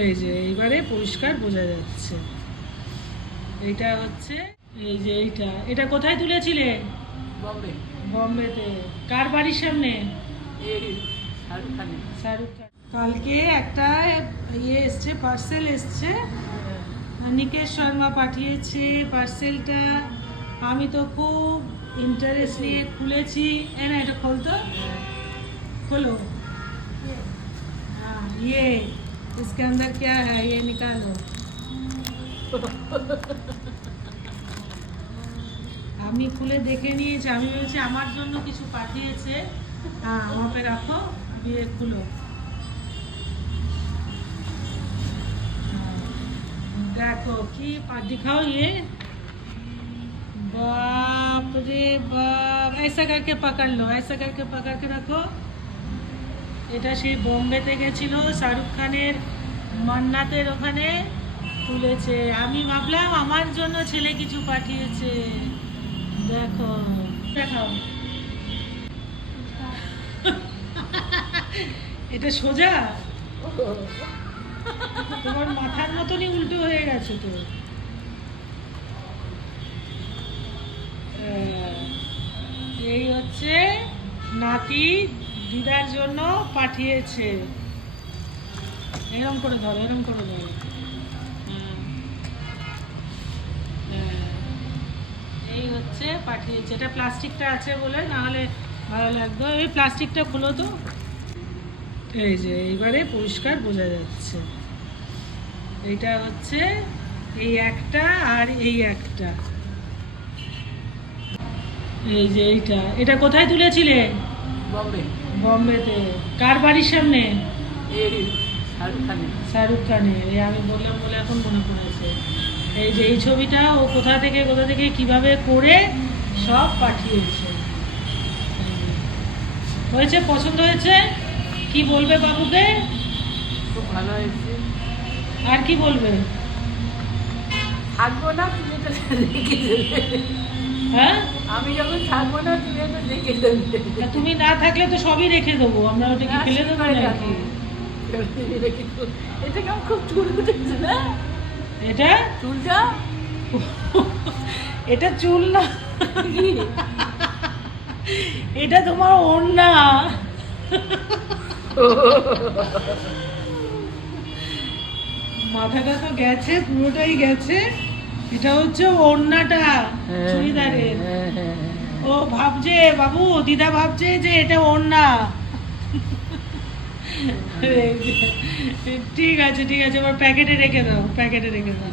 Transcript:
এই যে এইবারে পরিষ্কার বোঝা যাচ্ছে। এইটা হচ্ছে এই যে এইটা। এটা কোথায় তুলেছিলে? বম্বে। বম্বেতে। কার বাড়ির সামনে? শাহরুখ খান শাহরুখ খান কালকে একটা ইয়ে এসছে পার্সেল এসছে। নিকেশ শর্মা পাঠিয়েছে পার্সেলটা আমি তো খুব ইন্টারেস্ট নিয়ে খুলেছি। এ না এটা খোলতো খোলো। হ্যাঁ, ইয়ে। इसके अंदर क्या है ये निकालो আমি খুলে দেখে নিয়েছি আমি ভেবেছি আমার জন্য কিছু পাঠিয়েছে হ্যাঁ আমাকে রাখো দিয়ে খুলো हाँ, देखो কি पा- दिखाओ ये बाप रे बाप ऐसा करके पकड़ लो ऐसा करके पकड़ के रखो এটা সেই বোম্বেতে গেছিল, শাহরুখ খানের মান্নাতের ওখানে তুলেছে। আমি ভাবলাম আমার জন্য ছেলে কিছু পাঠিয়েছে। দেখো, দেখাও। এটা সোজা? তোমার মাথার মতনই উল্টো হয়ে গেছে তো। এই হচ্ছে নাতি দিদার জন্য পাঠিয়েছে। এরম করে ধরো, এরম করে ধরো। হ্যাঁ। হ্যাঁ। এই হচ্ছে পাঠিয়েছে। এটা প্লাস্টিকটা আছে বলে না হলে ভালো লাগবে এই প্লাস্টিকটা খুলো তো। এই যে, এইবারে পরিষ্কার বোঝা যাচ্ছে। এইটা হচ্ছে এই একটা আর এই একটা। এই যে এইটা। এটা কোথায় তুলেছিলে? বম্বে? বম্বেতে। কার বাড়ির সামনে? শাহরুখ খানের। শাহরুখ খানের। আমি বললাম বলে এখন মনে পড়েছে। এই যে এই ছবিটা ও কোথা থেকে কোথা থেকে কীভাবে করে সব পাঠিয়েছে। হয়েছে? পছন্দ হয়েছে? কি বলবে বাবুকে? খুব ভালো হয়েছে। আর কি বলবে? থাকব না তুমি তো হ্যাঁ? আমি যখন থাকব না তুমি তো দেখে দেবে। তুমি না থাকলে তো সবই রেখে দেবো। আমরা ওটা কি ফেলে দেবো নাকি? এটা কেমন খুব চুল উঠেছে না? এটা? চুলটা? এটা চুল না। এটা তোমার ওড়না। মাথাটা তো গেছে পুরোটাই গেছে। এটা হচ্ছে ওড়নাটা চুড়িদারের। হ্যাঁ, হ্যাঁ, হ্যাঁ। ও ভাবছে বাবু দিদা ভাবছে যে এটা ওড়না। ঠিক আছে ঠিক আছে এবার প্যাকেটে রেখে দাও প্যাকেটে রেখে দাও।